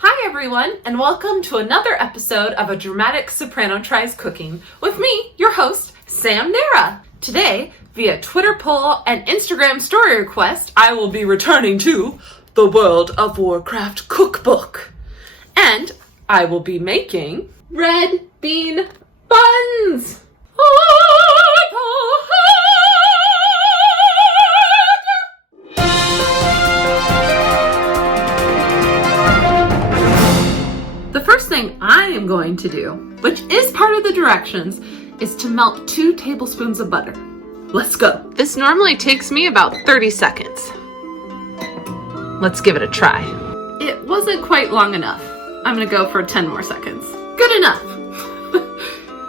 Hi everyone, and welcome to another episode of A Dramatic Soprano Tries Cooking with me, your host, Sam Nara. Today, via Twitter poll and Instagram story request, I will be returning to the World of Warcraft Cookbook. And I will be making Red Bean Buns! The first thing I am going to do, which is part of the directions, is to melt 2 tablespoons of butter. Let's go. This normally takes me about 30 seconds. Let's give it a try. It wasn't quite long enough. I'm gonna go for 10 more seconds. Good enough.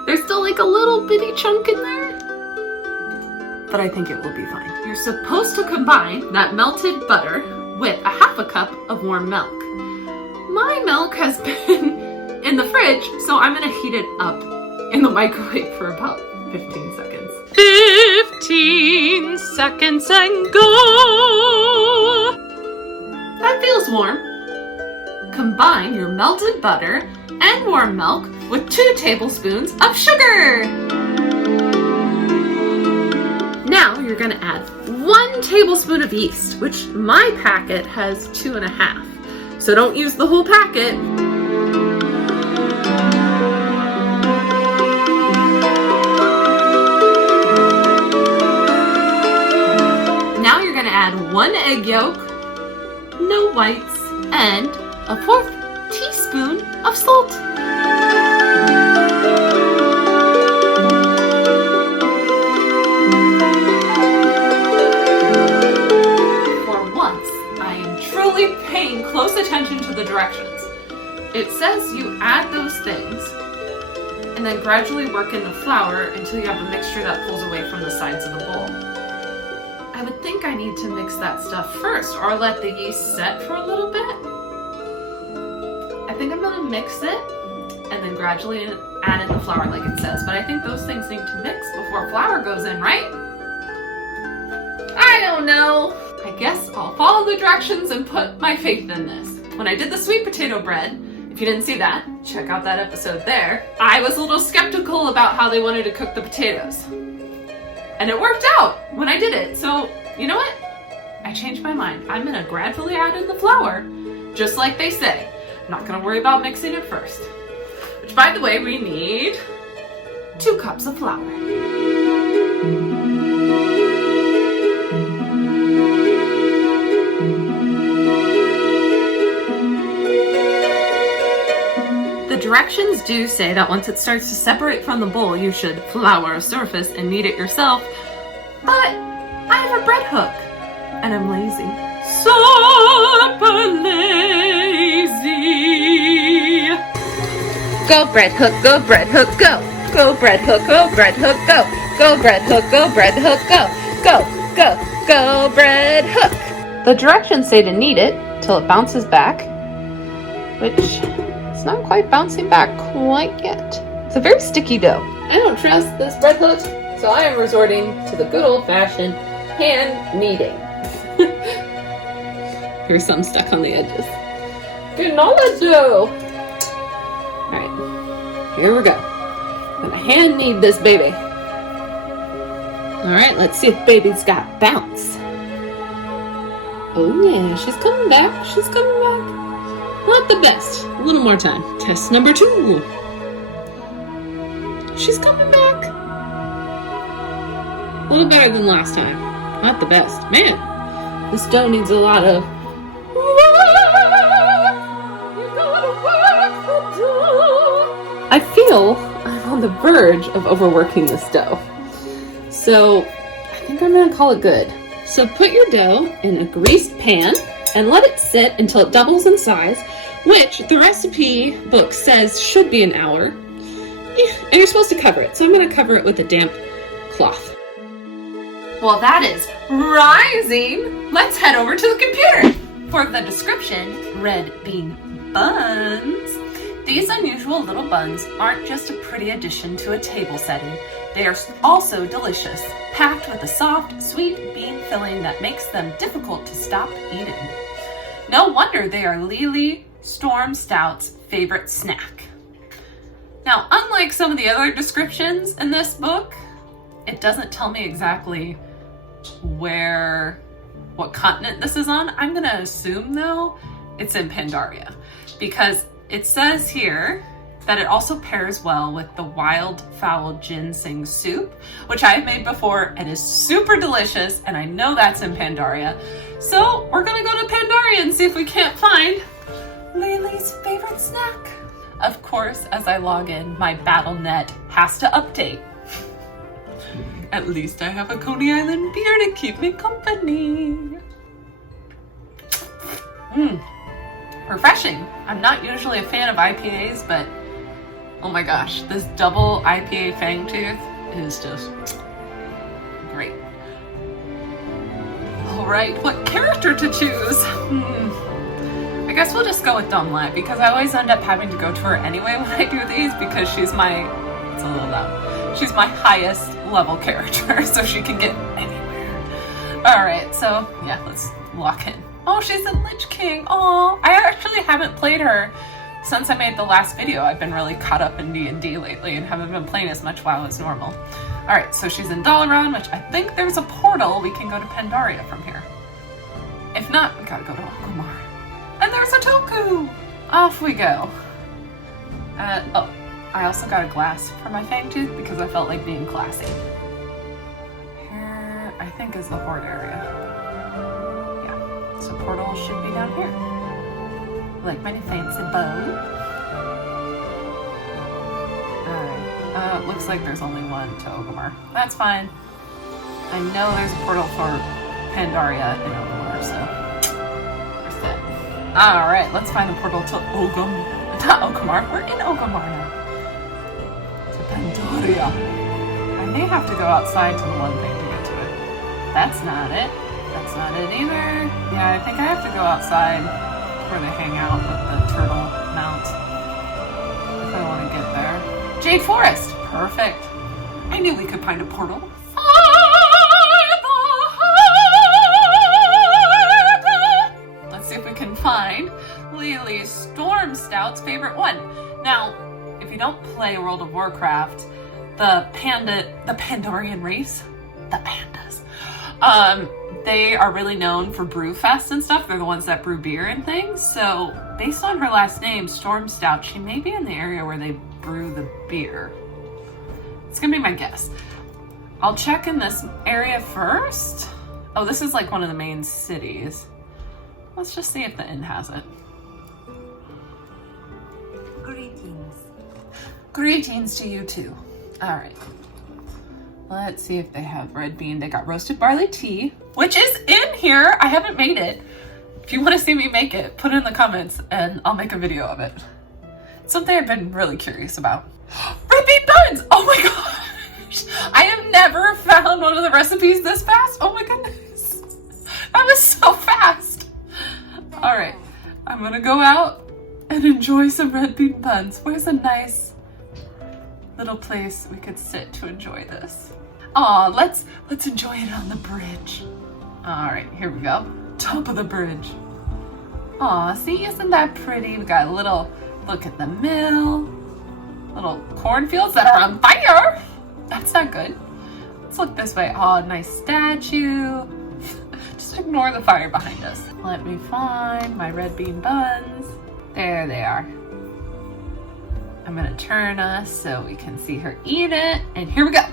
There's still like a little bitty chunk in there, but I think it will be fine. You're supposed to combine that melted butter with a half a cup of warm milk. My milk has been in the fridge, so I'm gonna heat it up in the microwave for about 15 seconds. 15 seconds and go! That feels warm. Combine your melted butter and warm milk with 2 tablespoons of sugar. Now you're gonna add 1 tablespoon of yeast, which my packet has 2.5. So don't use the whole packet. Now you're gonna add 1 egg yolk, no whites, and a 1/4 teaspoon of salt. Paying close attention to the directions. It says you add those things and then gradually work in the flour until you have a mixture that pulls away from the sides of the bowl. I would think I need to mix that stuff first or let the yeast set for a little bit. I think I'm gonna mix it and then gradually add in the flour like it says, but I think those things need to mix before flour goes in, right? I don't know. I guess I'll follow the directions and put my faith in this. When I did the sweet potato bread, if you didn't see that, check out that episode there. I was a little skeptical about how they wanted to cook the potatoes. And it worked out when I did it. So, you know what? I changed my mind. I'm gonna gradually add in the flour, just like they say. I'm not gonna worry about mixing it first. Which, by the way, we need 2 cups of flour. Directions do say that once it starts to separate from the bowl, you should flour a surface and knead it yourself. But I have a bread hook, and I'm lazy. Super lazy. Go bread hook, go bread hook, go. Go bread hook, go bread hook, go. Go bread hook, go bread hook, go. Go, go, go bread hook. The directions say to knead it till it bounces back, which it's not quite bouncing back quite yet. It's a very sticky dough. I don't trust this bread hook, so I am resorting to the good old-fashioned hand kneading. There's some stuck on the edges. Getting all that dough. Alright, here we go. I'm gonna hand knead this baby. Alright, let's see if baby's got bounce. Oh yeah, she's coming back. She's coming back. Not the best. A little more time. Test number 2. She's coming back. A little better than last time. Not the best. Man, this dough needs a lot of I feel I'm on the verge of overworking this dough. So I think I'm gonna call it good. So put your dough in a greased pan and let it sit until it doubles in size, which the recipe book says should be an hour. And you're supposed to cover it, so I'm going to cover it with a damp cloth. Well, that is rising. Let's head over to the computer. For the description, Red Bean Buns. These unusual little buns aren't just a pretty addition to a table setting. They are also delicious, packed with a soft, sweet bean filling that makes them difficult to stop eating. No wonder they are Storm Stout's favorite snack. Now, unlike some of the other descriptions in this book, it doesn't tell me exactly what continent this is on. I'm gonna assume though, it's in Pandaria, because it says here that it also pairs well with the wildfowl ginseng soup, which I've made before and is super delicious, and I know that's in Pandaria. So we're gonna go to Pandaria and see if we can't find Lily's favorite snack. Of course, as I log in, my BattleNet has to update. At least I have a Coney Island beer to keep me company. Refreshing. I'm not usually a fan of IPAs, but oh my gosh, this double IPA Fangtooth is just great. All right, what character to choose? I guess we'll just go with Dumlat, because I always end up having to go to her anyway when I do these, because she's my, it's a little loud, she's my highest level character, so she can get anywhere. All right, so yeah, let's lock in. Oh, she's a Lich King. Oh, I actually haven't played her since I made the last video. I've been really caught up in D&D lately and haven't been playing as much WoW as normal. All right, so she's in Dalaran, which I think there's a portal. We can go to Pandaria from here. If not, we gotta go to Orgrimmar. And there's a Toku! Off we go. Oh, I also got a glass for my Fangtooth because I felt like being classy. Here, I think, is the Horde area. Yeah, so portal should be down here. Like my fancy bow. Alright, looks like there's only one to Orgrimmar. That's fine. I know there's a portal for Pandaria in Orgrimmar, so we're set. Alright, let's find the portal to Orgrimmar. We're in Orgrimmar now. To Pandaria. I may have to go outside to the one thing to get to it. That's not it. That's not it either. Yeah, I think I have to go outside where they hang out with the turtle mount if I want to get there. Jade Forest! Perfect. I knew we could find a portal. Let's see if we can find Lily's Storm Stout's favorite one. Now, if you don't play World of Warcraft, the Pandorian race, the pandas, they are really known for brew fests and stuff. They're the ones that brew beer and things. So based on her last name, Storm Stout, she may be in the area where they brew the beer. It's gonna be my guess. I'll check in this area first. Oh, this is like one of the main cities. Let's just see if the inn has it. Greetings. Greetings to you too. All right. Let's see if they have red bean. They got roasted barley tea, which is in here. I haven't made it. If you want to see me make it, put it in the comments and I'll make a video of it. It's something I've been really curious about. Red bean buns! Oh my gosh! I have never found one of the recipes this fast. Oh my goodness. That was so fast. All right, I'm gonna go out and enjoy some red bean buns. Where's a nice little place we could sit to enjoy this? Aw, let's enjoy it on the bridge. All right, here we go. Top of the bridge. Aw, see, isn't that pretty? We got a little look at the mill, little cornfields that are on fire. That's not good. Let's look this way. Aw, nice statue. Just ignore the fire behind us. Let me find my red bean buns. There they are. I'm gonna turn us so we can see her eat it. And here we go.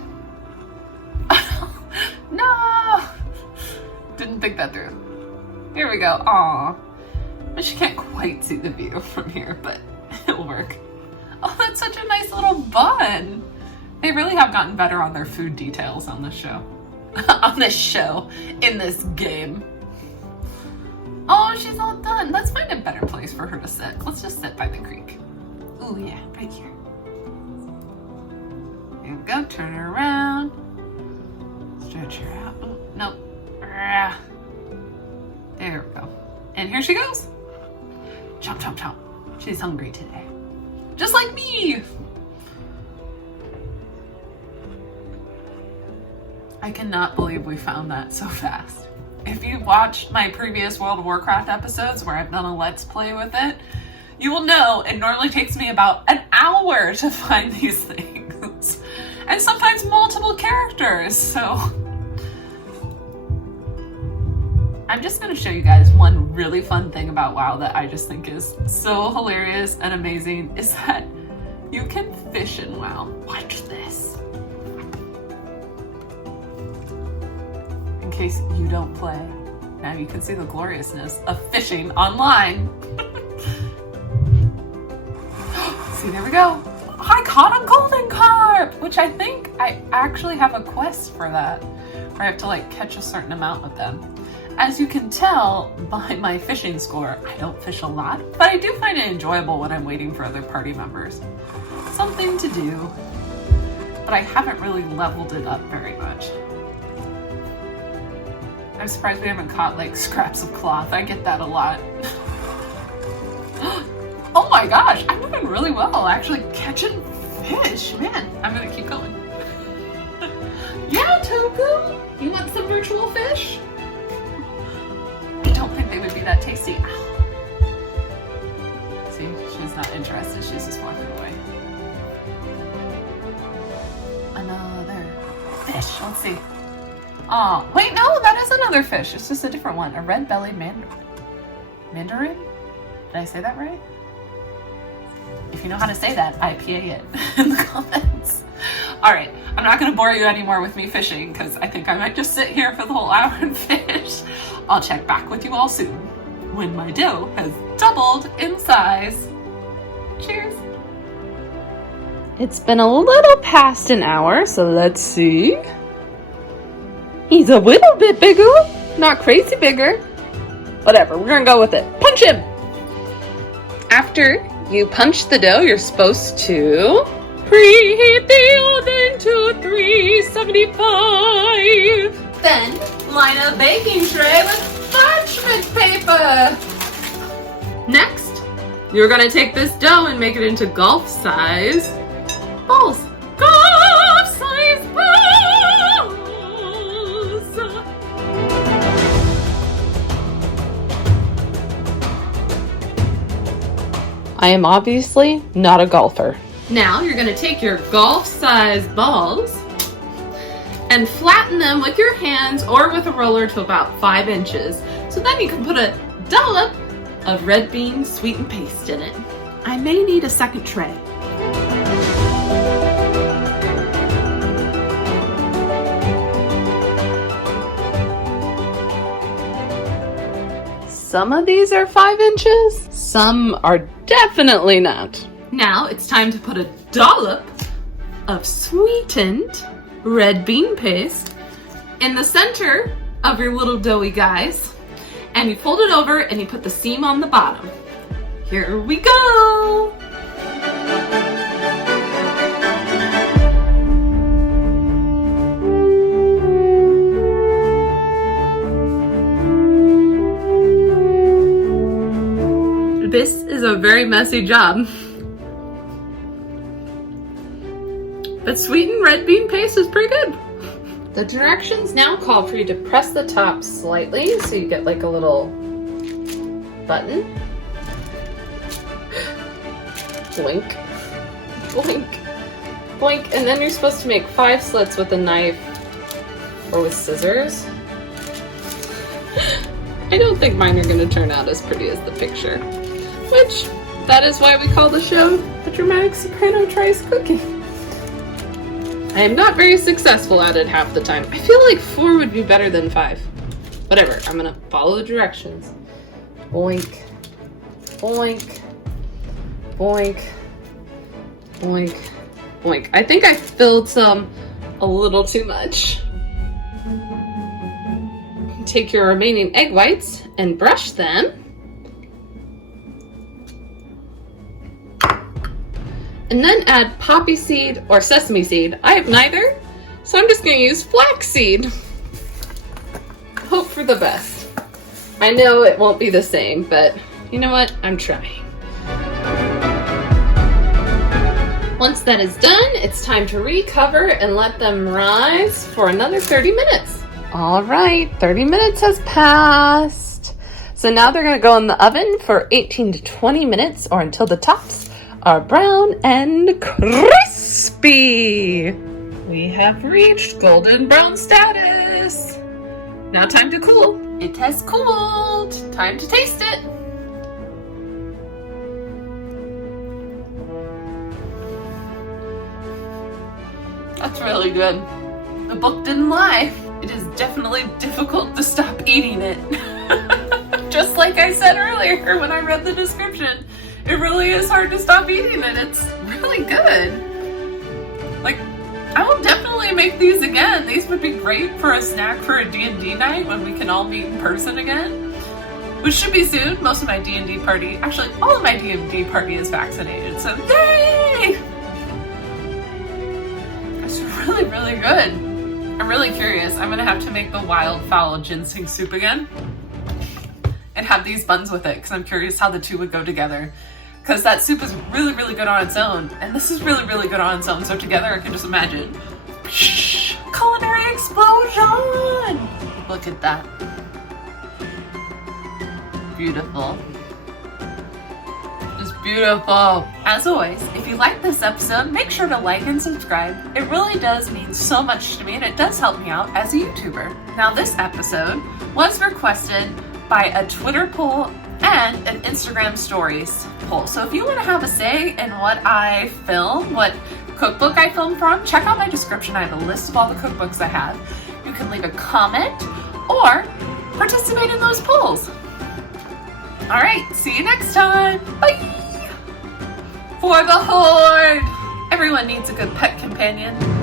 No! Didn't think that through. Here we go. Aw. But she can't quite see the view from here, but it'll work. Oh, that's such a nice little bun. They really have gotten better on their food details on this show. On this show, in this game. Oh, she's all done. Let's find a better place for her to sit. Let's just sit by the creek. Ooh, yeah, right here. There we go, turn her around. Stretch her out. Ooh, nope. There we go. And here she goes. Chomp, chomp, chomp. She's hungry today. Just like me. I cannot believe we found that so fast. If you watched my previous World of Warcraft episodes where I've done a Let's Play with it, you will know it normally takes me about an hour to find these things. And sometimes multiple characters, so. I'm just gonna show you guys one really fun thing about WoW that I just think is so hilarious and amazing, is that you can fish in WoW. Watch this. In case you don't play, now you can see the gloriousness of fishing online. See, there we go. I caught a golden carp, which I think I actually have a quest for that, where I have to like catch a certain amount of them. As you can tell by my fishing score, I don't fish a lot, but I do find it enjoyable when I'm waiting for other party members. Something to do, but I haven't really leveled it up very much. I'm surprised we haven't caught like scraps of cloth. I get that a lot. Oh my gosh, I'm doing really well actually catching fish. Man, I'm gonna keep going. Yeah, Toku, you want some virtual fish? I don't think they would be that tasty. See, she's not interested. She's just walking away. Another fish. Let's see. Oh, wait, no, that is another fish. It's just a different one. A red-bellied mandarin? Did I say that right? If you know how to say that, IPA it in the comments. All right, I'm not going to bore you anymore with me fishing because I think I might just sit here for the whole hour and fish. I'll check back with you all soon when my dough has doubled in size. Cheers. It's been a little past an hour, so let's see. He's a little bit bigger, not crazy bigger. Whatever, we're gonna go with it. Punch him! After you punch the dough, you're supposed to preheat the oven to 375. Then line a baking tray with parchment paper. Next, you're gonna take this dough and make it into golf size balls. Golf size balls. I am obviously not a golfer. Now you're going to take your golf-sized balls and flatten them with your hands or with a roller to about 5 inches. So then you can put a dollop of red bean sweetened paste in it. I may need a second tray. Some of these are 5 inches, some are definitely not. Now it's time to put a dollop of sweetened red bean paste in the center of your little doughy guys, and you fold it over and you put the seam on the bottom. Here we go! This is a very messy job. But sweetened red bean paste is pretty good. The directions now call for you to press the top slightly so you get like a little button. Blink, blink, blink, and then you're supposed to make 5 slits with a knife or with scissors. I don't think mine are going to turn out as pretty as the picture, which that is why we call the show The Dramatic Soprano Tries Cooking. I am not very successful at it half the time. I feel like 4 would be better than 5. Whatever, I'm gonna follow the directions. Boink, boink, boink, boink, boink. I think I filled some a little too much. Take your remaining egg whites and brush them. And then add poppy seed or sesame seed. I have neither, so I'm just going to use flaxseed. Hope for the best. I know it won't be the same, but you know what? I'm trying. Once that is done, it's time to recover and let them rise for another 30 minutes. All right, 30 minutes has passed. So now they're going to go in the oven for 18 to 20 minutes or until the tops are brown and crispy. We have reached golden brown status. Now time to cool. It has cooled. Time to taste it. That's really good. The book didn't lie. It is definitely difficult to stop eating it. Just like I said earlier when I read the description, it really is hard to stop eating it. It's really good. Like, I will definitely make these again. These would be great for a snack for a D&D night when we can all meet in person again. Which should be soon. Most of my D&D party, actually all of my D&D party is vaccinated, so yay! It's really, really good. I'm really curious. I'm gonna have to make the wildfowl ginseng soup again and have these buns with it because I'm curious how the two would go together. Because that soup is really, really good on its own, and this is really, really good on its own. So together, I can just imagine. Culinary explosion! Look at that. Beautiful. Just beautiful. As always, if you like this episode, make sure to like and subscribe. It really does mean so much to me, and it does help me out as a YouTuber. Now, this episode was requested by a Twitter poll and an Instagram stories poll. So if you want to have a say in what I film, what cookbook I film from, check out my description. I have a list of all the cookbooks I have. You can leave a comment or participate in those polls. All right, see you next time. Bye! For the Horde! Everyone needs a good pet companion.